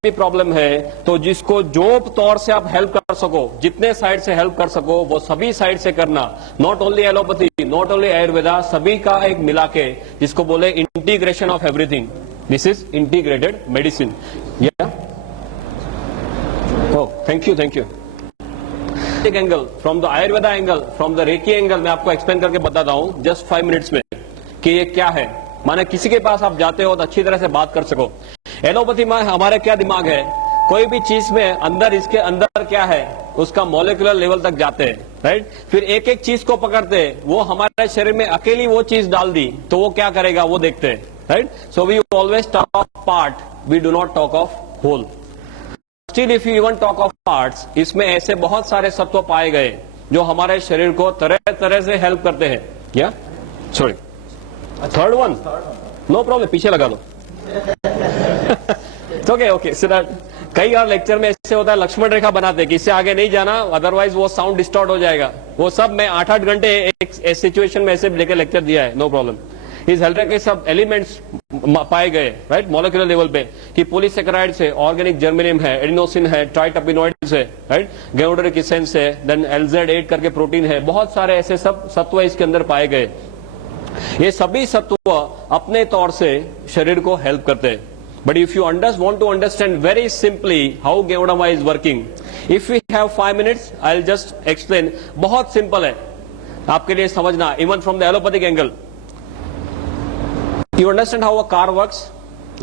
भी प्रॉब्लम है तो जिसको जो तौर से आप हेल्प कर सको, जितने साइड से हेल्प कर सको वो सभी साइड से करना। Not only allopathy, not only Ayurveda, सभी का एक मिला के, जिसको बोले integration of everything. This is integrated medicine. या थैंक यू, थैंक यू। एक angle from the Ayurveda angle, from the reiki angle मैं आपको एक्सप्लेन करके बताता हूं जस्ट 5 मिनट्स में कि ये क्या है। माने किसी के पास आप जाते हो तो अच्छी तरह से बात कर सको। एलोपैथी में हमारे क्या दिमाग है, कोई भी चीज में अंदर, इसके अंदर क्या है उसका मॉलिक्यूलर लेवल तक जाते हैं। राइट? फिर एक एक चीज को पकड़ते हैं, वो हमारे शरीर में अकेली वो चीज डाल दी तो वो क्या करेगा वो देखते हैं। Right? So we always talk of part, we do not talk of whole. Still if you even talk of parts, इसमें ऐसे बहुत सारे सत्व पाए गए जो हमारे शरीर को तरह तरह से हेल्प करते हैं। क्या? Sorry, third one, no problem, पीछे लगा दो। ओके ओके, सो दैट कई बार लेक्चर में ऐसे होता है, लक्ष्मण रेखा बनाते हैं कि इससे आगे नहीं जाना, अदरवाइज वो साउंड डिस्टॉर्ट हो जाएगा। वो सब मैं 8-8 घंटे एक सिचुएशन में ऐसे लेकर लेक्चर दिया है, नो प्रॉब्लम। इस हेल्थ के सब एलिमेंट्स पाए गए, राइट, मॉलिक्यूलर लेवल पे, कि पॉलीसेकेराइड्स है, ऑर्गेनिक जर्मेनियम है, एडिनोसिन है, ट्राइटर्पिनोइड्स है, राइट, गेउडरिक एसेंस है, देन LZ8 करके प्रोटीन है, बहुत सारे ऐसे सब सत्व इसके अंदर पाए गए। ये सभी सत्व अपने तौर से शरीर को हेल्प करते हैं। But if you want to understand very simply how Geodama is working, if we have 5 minutes, I'll just explain. बहुत सिंपल है आपके लिए समझना, even from the allopathic angle. You understand how a car works?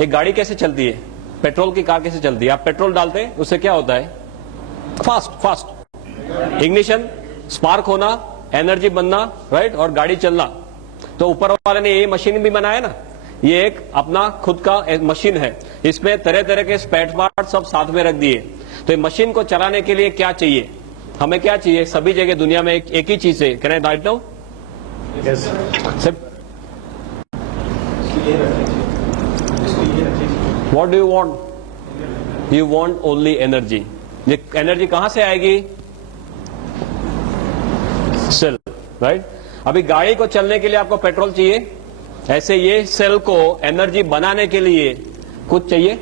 एक गाड़ी कैसे चलती है, पेट्रोल की कार कैसे चलती है? आप पेट्रोल डालते हैं, उससे क्या होता है? फास्ट इग्निशन, स्पार्क होना, एनर्जी बनना, राइट, और गाड़ी चलना। तो ऊपर वाले ने ये मशीन भी बनाया ना, ये एक अपना खुद का मशीन है, इसमें तरह तरह के स्पेयर पार्ट सब साथ में रख दिए। तो ये मशीन को चलाने के लिए क्या चाहिए, हमें क्या चाहिए? सभी जगह दुनिया में एक ही चीज है। Can I write now? What do you want? You want only energy. ये एनर्जी कहां से आएगी? Cell, right? अभी गाड़ी को चलने के लिए आपको पेट्रोल चाहिए, ऐसे ये सेल को एनर्जी बनाने के लिए कुछ चाहिए।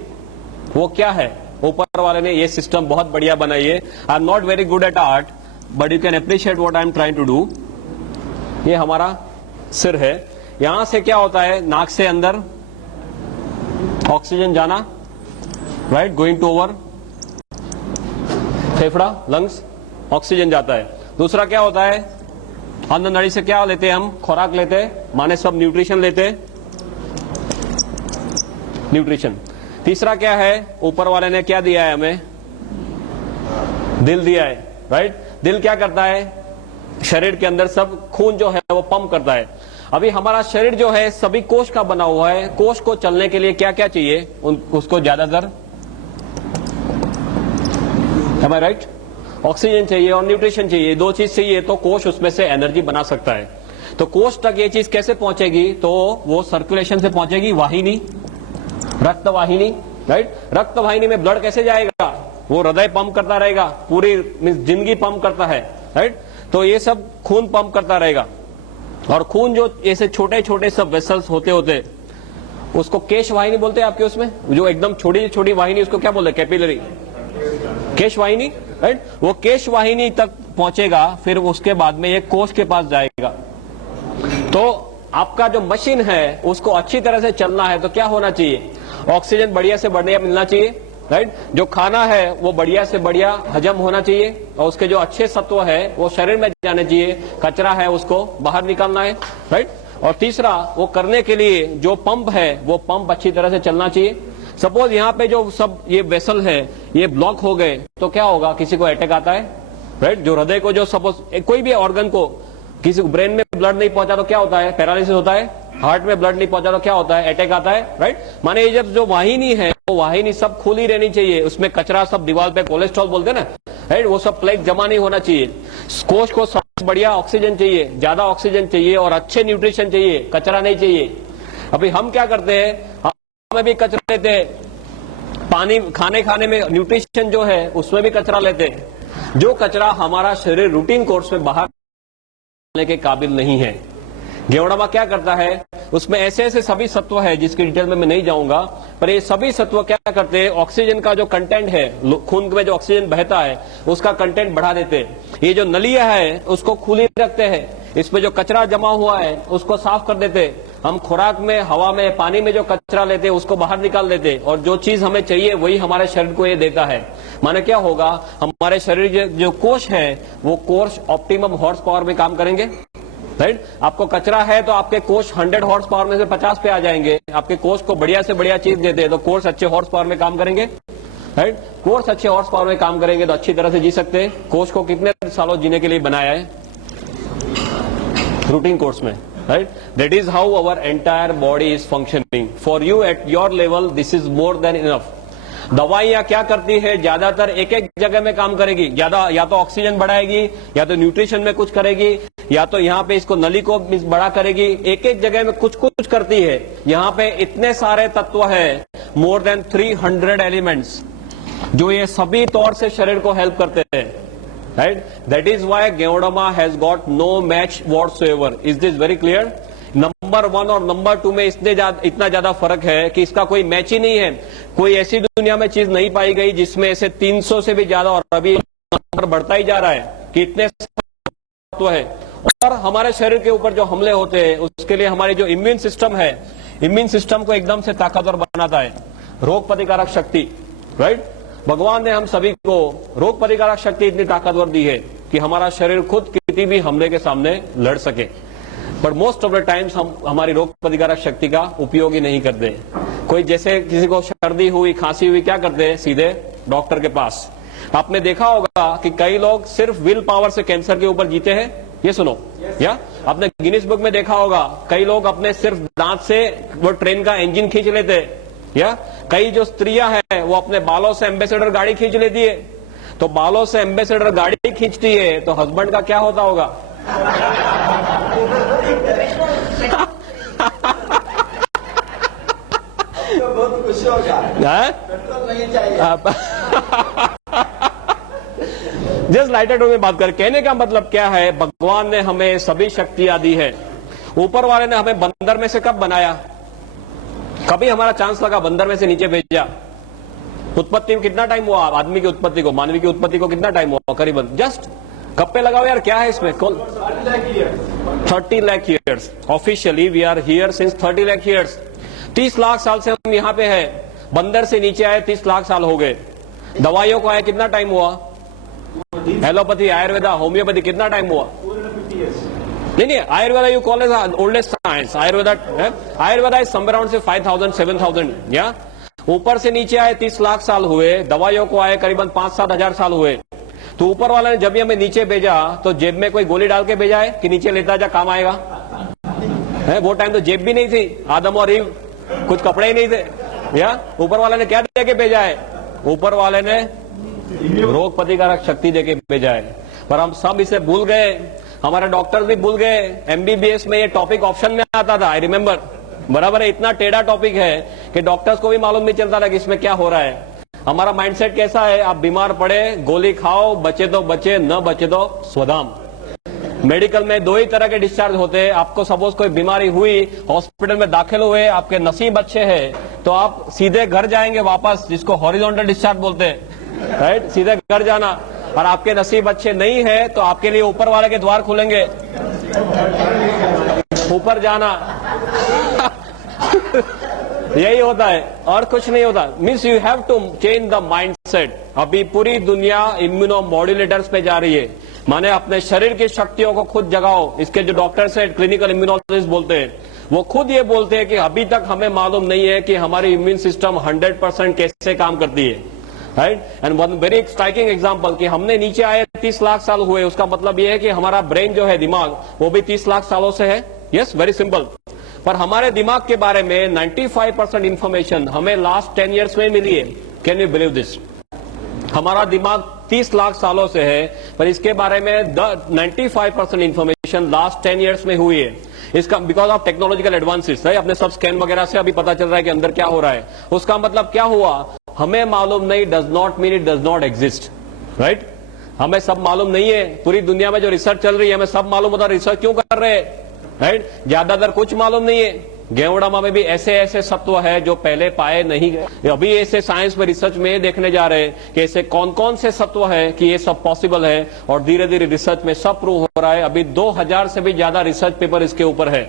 वो क्या है? ऊपर वाले ने ये सिस्टम बहुत बढ़िया बनाई है। I am not very good at art, but you can appreciate what I am trying to do. ये हमारा सिर है, यहां से क्या होता है, नाक से अंदर ऑक्सीजन जाना, राइट, गोइंग टू ओवर फेफड़ा, लंग्स, ऑक्सीजन जाता है। दूसरा क्या होता है, अन्न नली से क्या लेते हैं हम? खुराक लेते हैं, माने सब न्यूट्रिशन लेते हैं, न्यूट्रिशन। तीसरा क्या है, ऊपर वाले ने क्या दिया है हमें, दिल दिया है, राइट। दिल क्या करता है, शरीर के अंदर सब खून जो है वो पंप करता है। अभी हमारा शरीर जो है सभी कोष का बना हुआ है, कोष को चलने के लिए क्या क्या चाहिए, उसको ज्यादातर, am I right? ऑक्सीजन चाहिए और न्यूट्रिशन चाहिए, दो चीज चाहिए तो कोष उसमें से एनर्जी बना सकता है। तो कोष तक ये चीज कैसे पहुंचेगी, तो वो सर्कुलेशन से पहुंचेगी, वाहिनी, रक्त वाहिनी, राइट। रक्त वाहिनी में ब्लड कैसे जाएगा, वो हृदय पंप करता रहेगा, पूरी जिंदगी पंप करता है, राइट। तो ये सब खून पंप करता रहेगा, और खून जो ऐसे छोटे छोटे सब वेसल्स होते होते उसको केश वाहिनी बोलते हैं आपके उसमें, जो एकदम छोटी छोटी वाहिनी उसको क्या बोलते हैं, कैपिलरी, केश वाहिनी, राइट। वो केश वाहिनी तक पहुंचेगा, फिर उसके बाद में ये कोष के पास जाएगा। तो आपका जो मशीन है उसको अच्छी तरह से चलना है तो क्या होना चाहिए, ऑक्सीजन बढ़िया से बढ़िया मिलना चाहिए, राइट। जो खाना है वो बढ़िया से बढ़िया हजम होना चाहिए, और उसके जो अच्छे सत्व है वो शरीर में जाने चाहिए, कचरा है उसको बाहर निकालना है, राइट। और तीसरा, वो करने के लिए जो पंप है वो पंप अच्छी तरह से चलना चाहिए। सपोज यहाँ पे जो सब ये वेसल है ये ब्लॉक हो गए तो क्या होगा, किसी को अटैक आता है, राइट। जो हृदय को जो सपोज कोई भी ऑर्गन को, किसी को ब्रेन में ब्लड नहीं पहुंचा तो क्या होता है, पैरालिसिस होता है। हार्ट में ब्लड नहीं पहुंचा तो क्या होता है, अटैक आता है, राइट। माने ये जब जो वाहिनी है वो वाहिनी सब खुली रहनी चाहिए, उसमें कचरा सब दीवार पे कोलेस्ट्रॉल बोलते हैं ना, राइट, वो सब प्लेग जमा नहीं होना चाहिए। कोष को सबसे बढ़िया ऑक्सीजन चाहिए, ज्यादा ऑक्सीजन चाहिए और अच्छे न्यूट्रिशन चाहिए, कचरा नहीं चाहिए। अभी हम क्या करते हैं, में भी कचरा लेते हैं, पानी खाने में न्यूट्रिशन जो है उसमें भी कचरा लेते हैं। जो कचरा हमारा शरीर रूटीन कोर्स में बाहर निकालने के काबिल नहीं है। गेवड़ामा क्या करता है, उसमें ऐसे ऐसे सभी सत्व है जिसकी डिटेल में मैं नहीं जाऊंगा, पर ये सभी सत्व क्या करते हैं, ऑक्सीजन का जो कंटेंट है, खून में जो ऑक्सीजन बहता है उसका कंटेंट बढ़ा देते हैं। ये जो नलियां है उसको खुली रखते हैं, इसमें जो कचरा जमा हुआ है उसको साफ कर देते हैं। हम खुराक में, हवा में, पानी में जो कचरा लेते हैं उसको बाहर निकाल देते हैं, और जो चीज हमें चाहिए वही हमारे शरीर को ये देता है। माने क्या होगा, हमारे शरीर जो कोष है वो कोष ऑप्टिमम हॉर्स पावर में काम करेंगे, राइट। आपको कचरा है तो आपके कोष 100 हॉर्स पावर में से 50 पे आ जाएंगे। आपके कोष को बढ़िया से बढ़िया चीज देते हैं तो कोष अच्छे हॉर्स पावर में काम करेंगे, राइट। कोष अच्छे हॉर्स पावर में काम करेंगे तो अच्छी तरह से जी सकते हैं। कोष को कितने सालों जीने के लिए बनाया है, रूटीन कोर्स में, right. That is how our entire body is functioning. For you at your level this is more than enough. दवाइयां क्या करती है, ज्यादातर एक एक जगह में काम करेगी, ज्यादा या तो ऑक्सीजन बढ़ाएगी, या तो न्यूट्रिशन में कुछ करेगी, या तो यहाँ पे इसको नली को बड़ा करेगी, एक एक जगह में कुछ कुछ करती है। यहाँ पे इतने सारे तत्व है, मोर देन 300 एलिमेंट्स, जो ये सभी तौर से शरीर को हेल्प करते हैं, right. That is why ganoderma has got no match whatsoever. Is this very clear? Number 1 और नंबर 2 में इतना ज्यादा फर्क है कि इसका कोई मैच ही नहीं है। कोई ऐसी दुनिया में चीज नहीं पाई गई जिसमें ऐसे 300 से भी ज्यादा, और अभी नंबर बढ़ता ही जा रहा है कि इतने तत्व है। और हमारे शरीर के ऊपर जो हमले होते हैं उसके लिए हमारी जो इम्यून सिस्टम है, इम्यून सिस्टम को एकदम से ताकतवर बनाता है। रोग प्रतिकारक शक्ति, राइट। भगवान ने हम सभी को रोग प्रतिकारक शक्ति इतनी ताकतवर दी है कि हमारा शरीर खुद किसी भी हमले के सामने लड़ सके। But most of the times हम हमारी रोग प्रतिकारक शक्ति का उपयोग ही नहीं करते। कोई जैसे किसी को सर्दी हुई, खांसी हुई, क्या करते हैं, सीधे डॉक्टर के पास। आपने देखा होगा कि कई लोग सिर्फ विल पावर से कैंसर के ऊपर जीते हैं, ये सुनो, या आपने गिनीज बुक में देखा होगा कई लोग अपने सिर्फ दांत से वो ट्रेन का इंजन खींच लेते हैं, या कई जो स्त्रियां हैं वो अपने बालों से एम्बेसडर गाड़ी खींच लेती है। तो बालों से एम्बेसडर गाड़ी खींचती है तो हस्बैंड का क्या होता होगा? बहुत खुशी होगा, पेट्रोल नहीं चाहिए। जस्ट लाइटर टू में बात कर, कहने का मतलब क्या है, भगवान ने हमें सभी शक्तियां दी है। ऊपर वाले ने हमें बंदर में से कब बनाया? कभी हमारा चांस लगा बंदर में से नीचे भेजा? उत्पत्ति में कितना टाइम हुआ? आदमी की उत्पत्ति को, मानवी की उत्पत्ति को कितना टाइम हुआ? करीबन जस्ट कब पे लगाओ यार, क्या है इसमें? 30 lakh years. Officially we are here since 30 lakh years. 30 lakh साल से हम यहाँ पे हैं। बंदर से नीचे आए 30 लाख साल हो गए। दवाइयों को आए कितना टाइम हुआ? एलोपैथी, आयुर्वेदा, होम्योपैथी कितना टाइम हुआ? नहीं, Ayurveda you call as oldest science. Ayurveda is somewhere around say 5,000, 7,000. या ऊपर से नीचे आए 30 लाख साल हुए, दवाइयों को आए करीबन 5-7 हजार साल हुए। तो ऊपर वाला ने जब भी हमें नीचे भेजा तो जेब में कोई गोली डाल के भेजा है कि नीचे लेता जा काम आएगा? है वो टाइम तो जेब भी नहीं थी, आदम और ईव कुछ कपड़े ही नहीं थे। या ऊपर वाले ने क्या दे के भेजा है? ऊपर वाले ने रोग प्रतिकारक शक्ति दे के भेजा है। पर हम सब इसे भूल गए, हमारे डॉक्टर्स भी भूल गए। एमबीबीएस में ये टॉपिक ऑप्शन में आता था, आई रिमेम्बर। बराबर है, इतना टेढ़ा टॉपिक है कि डॉक्टर्स को भी मालूम नहीं चलता था कि इसमें क्या हो रहा है। हमारा माइंडसेट कैसा है? आप बीमार पड़े गोली खाओ, बचे तो बचे, न बचे तो स्वधाम। मेडिकल में दो ही तरह के डिस्चार्ज होते हैं। आपको सपोज कोई बीमारी हुई, हॉस्पिटल में दाखिल हुए, आपके नसीब अच्छे हैं तो आप सीधे घर जाएंगे वापस, जिसको हॉरिजॉन्टल डिस्चार्ज बोलते हैं, राइट? सीधे घर जाना। और आपके नसीब अच्छे नहीं है तो आपके लिए ऊपर वाले के द्वार खुलेंगे, ऊपर जाना। यही होता है और कुछ नहीं होता। Means you have to change the mindset. अभी पूरी दुनिया इम्यूनो मॉड्यूलेटर्स पे जा रही है, माने अपने शरीर की शक्तियों को खुद जगाओ। इसके जो डॉक्टर्स है, क्लिनिकल इम्यूनोलॉजिस्ट बोलते हैं, वो खुद ये बोलते हैं कि अभी तक हमें मालूम नहीं है कि हमारी इम्यून सिस्टम 100% कैसे काम करती है, right? And one very striking example कि हमने नीचे आए 30 लाख साल हुए, उसका मतलब ये है कि हमारा ब्रेन जो है, दिमाग, वो भी 30 लाख सालों से है। Yes, very simple. पर हमारे दिमाग के बारे में 95% इंफॉर्मेशन हमें लास्ट 10 ईयर्स में मिली है। Can you believe this? हमारा दिमाग 30 लाख सालों से है, पर इसके बारे में 95% इंफॉर्मेशन लास्ट 10 ईयर्स में हुई है। इसका बिकॉज ऑफ टेक्नोलॉजिकल एडवांसेस है। अपने सब स्कैन वगैरह से अभी पता चल रहा है कि अंदर क्या हो रहा है। उसका मतलब क्या हुआ? हमें मालूम नहीं does not mean it does not exist, right? हमें सब मालूम नहीं है। पूरी दुनिया में जो रिसर्च चल रही है हमें सब मालूम होता है, रिसर्च क्यों कर रहे हैं, राइट? ज्यादातर कुछ मालूम नहीं है। गेवड़ामा में भी ऐसे ऐसे सत्व है जो पहले पाए नहीं गए। अभी ऐसे साइंस में रिसर्च में देखने जा रहे हैं कि ऐसे कौन कौन से सत्व है कि ये सब पॉसिबल है, और धीरे धीरे रिसर्च में सब प्रूव हो रहा है। अभी 2000 से भी ज्यादा रिसर्च पेपर इसके ऊपर है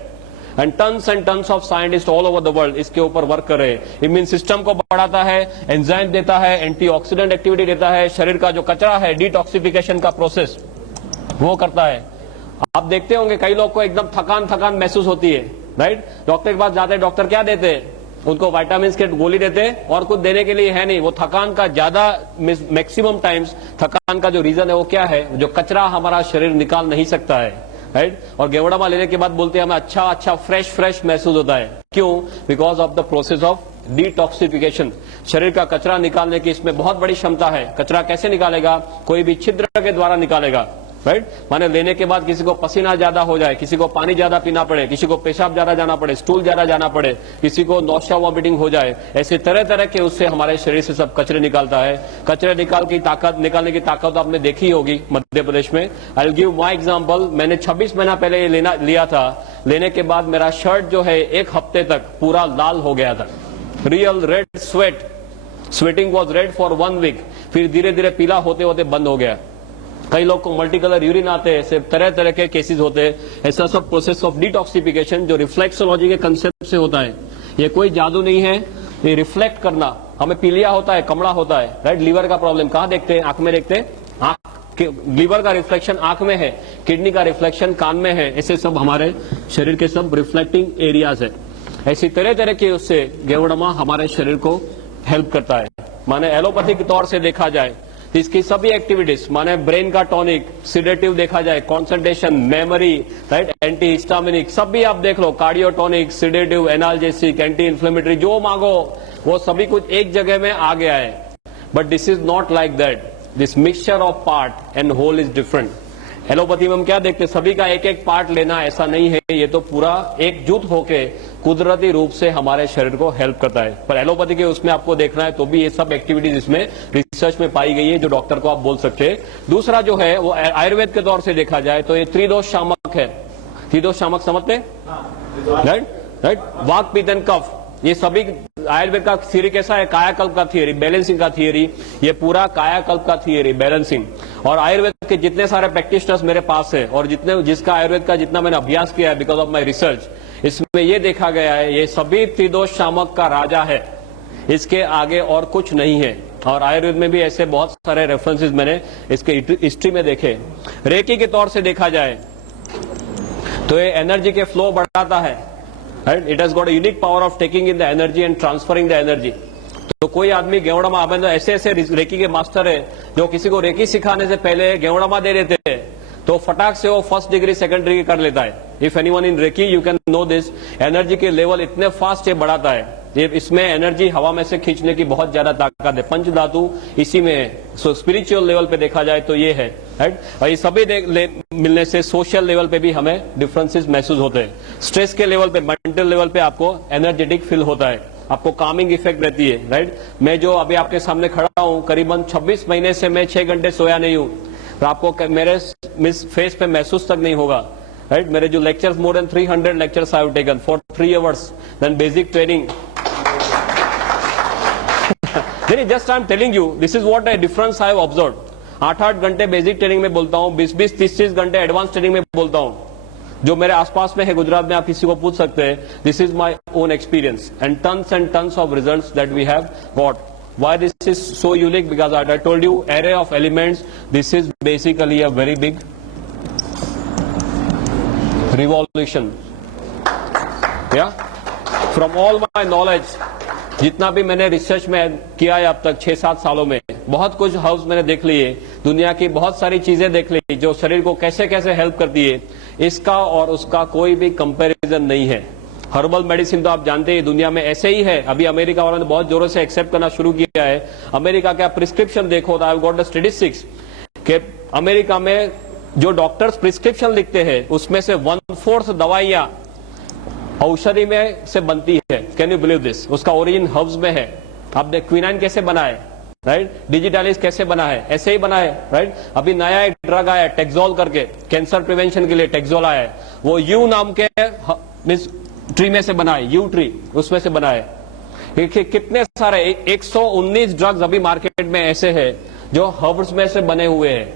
and tons of scientist all over the world इसके ऊपर वर्क कर रहे हैं। इम्यून सिस्टम को बढ़ाता है, एंजाइम देता है, एंटीऑक्सीडेंट एक्टिविटी देता है, शरीर का जो कचरा है, डिटॉक्सिफिकेशन का प्रोसेस वो करता है। आप देखते होंगे कई लोग को एकदम थकान महसूस होती है, राइट? डॉक्टर के पास जाते हैं, डॉक्टर क्या देते हैं? उनको विटामिन के गोली देते हैं और कुछ देने के लिए है नहीं। वो थकान का ज्यादा मैक्सिमम टाइम्स थकान का जो रीजन है वो क्या है? जो कचरा हमारा शरीर निकाल नहीं सकता है, राइट? और गेवड़ामा लेने के बाद बोलते हैं हमें अच्छा फ्रेश महसूस होता है। क्यों? Because of the process of detoxification. शरीर का कचरा निकालने की इसमें बहुत बड़ी क्षमता है। कचरा कैसे निकालेगा? कोई भी छिद्र के द्वारा निकालेगा, राइट? माने लेने के बाद किसी को पसीना ज्यादा हो जाए, किसी को पानी ज्यादा पीना पड़े, किसी को पेशाब ज्यादा जाना पड़े, स्टूल ज्यादा जाना पड़े, किसी को नौशा वॉमिटिंग हो जाए, ऐसे तरह तरह के उससे हमारे शरीर से सब कचरे निकालता है। कचरे निकालने की ताकत आपने देखी होगी मध्य प्रदेश में। I will give my example. मैंने 26 महीना पहले ये लिया था। लेने के बाद मेरा शर्ट जो है 1 हफ्ते तक पूरा लाल हो गया था। Real red sweating was red for 1 week. फिर धीरे धीरे पीला होते होते बंद हो गया। कई लोग को मल्टी यूरिन आते हैं, ऐसे तरह तरह के केसेस होते हैं। ऐसा सब प्रोसेस ऑफ डिटॉक्सिफिकेशन जो रिफ्लेक्सोलॉजी के कंसेप्ट से होता है। ये कोई जादू नहीं है, ये रिफ्लेक्ट करना। हमें पीलिया होता है, कमड़ा होता है, राइट? लीवर का प्रॉब्लम कहाँ देखते हैं? आंख में देखते हैं। आंख लीवर का रिफ्लेक्शन आंख में है, किडनी का रिफ्लेक्शन कान में है। ऐसे सब हमारे शरीर के सब रिफ्लेक्टिंग एरियाज है। ऐसी तरह तरह के उससे गेवड़ामा हमारे शरीर को हेल्प करता है। माने एलोपैथी के तौर से देखा जाए इसकी सभी एक्टिविटीज, माने ब्रेन का टॉनिक, सिडेटिव देखा जाए, concentration, memory, right, anti histaminic, सब भी आप देख लो, cardiotonic, sedative, analgesic, anti inflammatory, जो मांगो वो सभी कुछ एक जगह में आ गया है। But this is not like that. This mixture of part and whole is different. Allopathy में हम क्या देखते हैं? सभी का एक एक पार्ट लेना, ऐसा नहीं है। ये तो पूरा एकजुट होके कुदरती रूप से हमारे शरीर को हेल्प करता है। पर एलोपैथी के उसमें आपको देखना है तो भी ये सब एक्टिविटीज इसमें रिसर्च में पाई गई है, जो डॉक्टर को आप बोल सकते हैं। दूसरा जो है वो आयुर्वेद के तौर से देखा जाए तो ये त्रिदोष शामक है। त्रिदोष शामक समझते? राइट। वात पित्त एंड कफ, ये सभी आयुर्वेद का थियरी कैसा है? कायाकल्प का थियरी, बैलेंसिंग का थियरी। ये पूरा कायाकल्प का थियरी, बैलेंसिंग। और आयुर्वेद के जितने सारे प्रैक्टिशनर्स मेरे पास है और जिसका आयुर्वेद का जितना मैंने अभ्यास किया है बिकॉज ऑफ माई रिसर्च, इसमें ये देखा गया है ये सभी त्रिदोष शामक का राजा है, इसके आगे और कुछ नहीं है। और आयुर्वेद में भी ऐसे बहुत सारे रेफरेंसेस मैंने इसके हिस्ट्री में देखे। रेकी के तौर से देखा जाए तो ये एनर्जी के फ्लो बढ़ाता है, right. It has got a unique power of taking in the energy and transferring the energy. तो कोई आदमी गेवड़ामा आप ऐसे ऐसे रेकी के मास्टर है जो किसी को रेकी सिखाने से पहले गेवड़ामा दे देते हैं, तो फटाक से वो फर्स्ट डिग्री सेकंड डिग्री कर लेता है. If anyone in reiki you can know this. Energy के लेवल इतने फास्ट ये बढ़ाता है. ये इसमें एनर्जी हवा में से खींचने की बहुत ज्यादा ताकत है. पंच धातु इसी में है. सो स्पिरिचुअल लेवल पे देखा जाए तो ये है, राइट. और ये सभी मिलने से सोशल लेवल पे भी हमें डिफरेंसेस महसूस होते हैं. स्ट्रेस के लेवल पे, मेंटल लेवल पे आपको एनर्जेटिक फील होता है, आपको कामिंग इफेक्ट रहती है, राइट. मैं जो अभी आपके सामने खड़ा हूं, करीबन 26 महीने से मैं 6 घंटे सोया नहीं हूं, तो आपको मेरे फेस पे महसूस तक नहीं होगा, राइट. मेरे जो lectures, more than 300 lectures I have taken for 3 hours, then basic training. Just I am telling you, this is what a difference I have observed. 8-8 घंटे बेसिक ट्रेनिंग में बोलता हूं, 20-20, 30-30 घंटे एडवांस ट्रेनिंग में बोलता हूं. जो मेरे आसपास में है गुजरात में, आप किसी को पूछ सकते हैं. This is my own experience and tons of results that we have got. Why this is so unique? Because I told you, array of elements. This is basically a very big revolution. Yeah. From all my knowledge, जितना भी मैंने रिसर्च में किया है अब तक 6-7 सालों में, बहुत कुछ हाउस मैंने देख लिए, दुनिया की बहुत सारी चीजें देख ली जो शरीर को कैसे कैसे हेल्प करती है. इसका और उसका कोई भी कंपैरिजन नहीं है. हर्बल मेडिसिन तो आप जानते हैं दुनिया में ऐसे ही है. अभी अमेरिका वालों ने बहुत जोरों से एक्सेप्ट करना शुरू किया है. अमेरिका का प्रिस्क्रिप्शन देखो तो आई गॉट द स्टैटिस्टिक्स कि अमेरिका में जो डॉक्टर्स प्रिस्क्रिप्शन लिखते हैं उसमें से 1/4 दवाइयां औषधि में से बनती है. Can you believe this? उसका ओरिजिन हर्ब्स में है. आप देख क्विनाइन कैसे बना है, राइट. डिजिटालिस कैसे बना है, ऐसे ही बना है, राइट. अभी नया एक ड्रग आया टेक्सोल करके, कैंसर प्रिवेंशन के लिए टेक्सोल आया है. वो यू नाम के मीन्स ट्री में से बना है, यू ट्री, उसमें से बना है. देखिए कितने सारे 119 ड्रग्स अभी मार्केट में ऐसे हैं जो हर्ब्स में से बने हुए हैं.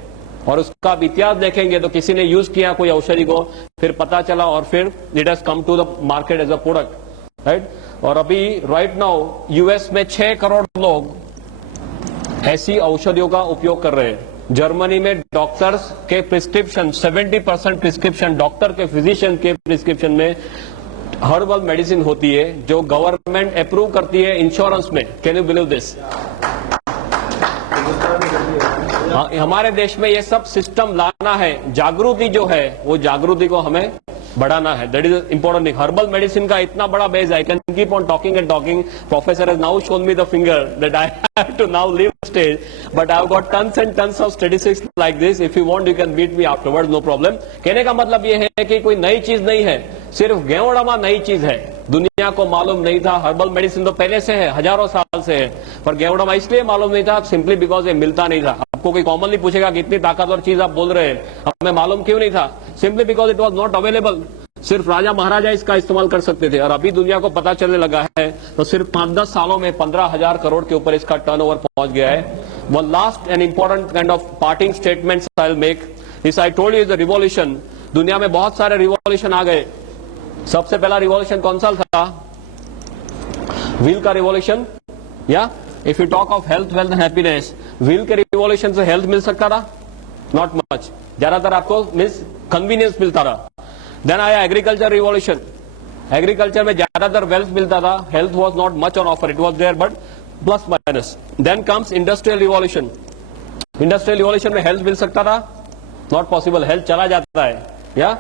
और उसका आप इतिहास देखेंगे तो किसी ने यूज किया कोई औषधि को, फिर पता चला और फिर it has come to the market as a product, right. और अभी राइट नाउ यूएस में 6 करोड़ लोग ऐसी औषधियों का उपयोग कर रहे हैं. जर्मनी में डॉक्टर्स के प्रिस्क्रिप्शन, 70% प्रिस्क्रिप्शन डॉक्टर के, फिजिशियन के प्रिस्क्रिप्शन में हर्बल मेडिसिन होती है जो गवर्नमेंट अप्रूव करती है इंश्योरेंस में. Can you believe this? हमारे देश में ये सब सिस्टम लाना है. जागृति जो है वो जागृति को हमें बढ़ाना है. That is important thing. Herbal medicine का इतना बड़ा base, I can keep on talking and talking. Professor has now shown me the finger that I have to now leave stage, but I have got tons and tons of statistics like this. If you want you can meet me afterwards, no problem. कहने का मतलब ये है कि कोई नई चीज नहीं है, सिर्फ गेवड़ामा नई चीज है. दुनिया को मालूम नहीं था. हर्बल मेडिसिन तो पहले से है, हजारों साल से है, पर गेवड़ामा इसलिए मालूम नहीं था सिंपली बिकॉज ये मिलता नहीं था. आपको कोई कॉमनली पूछेगा कि इतनी ताकतवर चीज आप बोल रहे हैं, हमें मालूम क्यों नहीं था? Simply because it was not available. सिर्फ राजा महाराजा इसका इस्तेमाल कर सकते थे. और अभी दुनिया को पता चलने लगा है तो सिर्फ 5-10 सालों में 15,000 करोड़ के ऊपर इसका टर्नओवर पहुंच गया है. One last and important kind of parting statements I will make. This I told you is the revolution. दुनिया में बहुत सारे रिवॉल्यूशन आ गए. सबसे पहला रिवॉल्यूशन कौन सा था? व्हील का रिवॉल्यूशन. या if you talk of health, wealth and happiness, wheel के रिवॉल्यूशन से हेल्थ मिल सकता था? Not much. ज्यादातर आपको मीन्स कन्वीनियंस मिलता था. देन आया एग्रीकल्चर रिवॉल्यूशन. एग्रीकल्चर में ज्यादातर वेल्थ मिलता था, health was not much on offer. It was there but plus minus. Then comes industrial revolution. Industrial revolution में हेल्थ मिल सकता था? Not possible. हेल्थ चला जाता है. या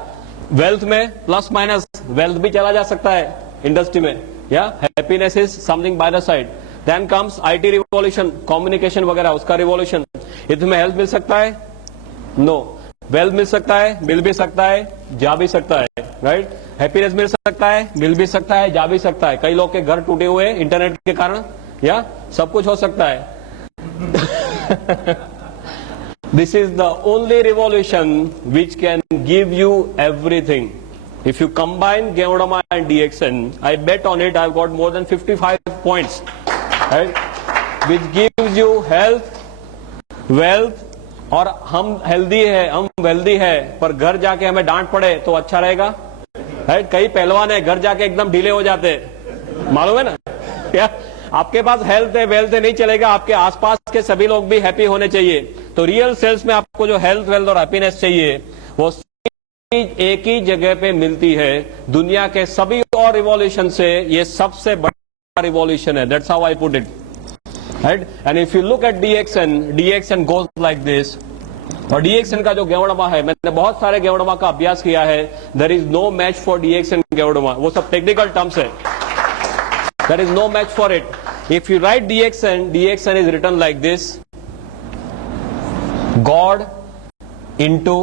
वेल्थ में प्लस माइनस वेल्थ भी चला जा सकता है इंडस्ट्री में. या happiness is something by the side. Then comes IT revolution, communication वगैरह, उसका रिवॉल्यूशन. इसमें हेल्थ मिल सकता है? नो. वेल्थ मिल सकता है, मिल भी सकता है, जा भी सकता है, राइट. हैप्पीनेस मिल सकता है, मिल भी सकता है, जा भी सकता है. कई लोग के घर टूटे हुए इंटरनेट के कारण, या सब कुछ हो सकता है. This is the only revolution which can give you everything. If you combine Geodama and DXN, I bet on it I've got more than 55 points, right? Which gives you health, wealth, और हम हेल्दी है, हम वेल्दी है, पर घर जाके हमें डांट पड़े तो अच्छा रहेगा, राइट. कई पहलवान है घर जाके एकदम ढीले हो जाते, मालूम है ना. क्या आपके पास हेल्थ है, वेल्थ है, नहीं चलेगा. आपके आसपास के सभी लोग भी हैप्पी होने चाहिए. तो रियल सेल्स में आपको जो हेल्थ, वेल्थ और हैप्पीनेस चाहिए वो एक ही जगह पे मिलती है। दुनिया के सभी और रिवॉल्यूशन से ये सबसे बड़ा रिवॉल्यूशन है। That's how I put it, right. And if you look at DXN goes like this. और डीएक्सएन का जो गेवड़मा है, मैंने बहुत सारे गेवड़मा का अभ्यास किया है। There is no match for DXN ganoderma. वो सब टेक्निकल टर्म्स है। There is no match for it. If you write DXN is written like this, god into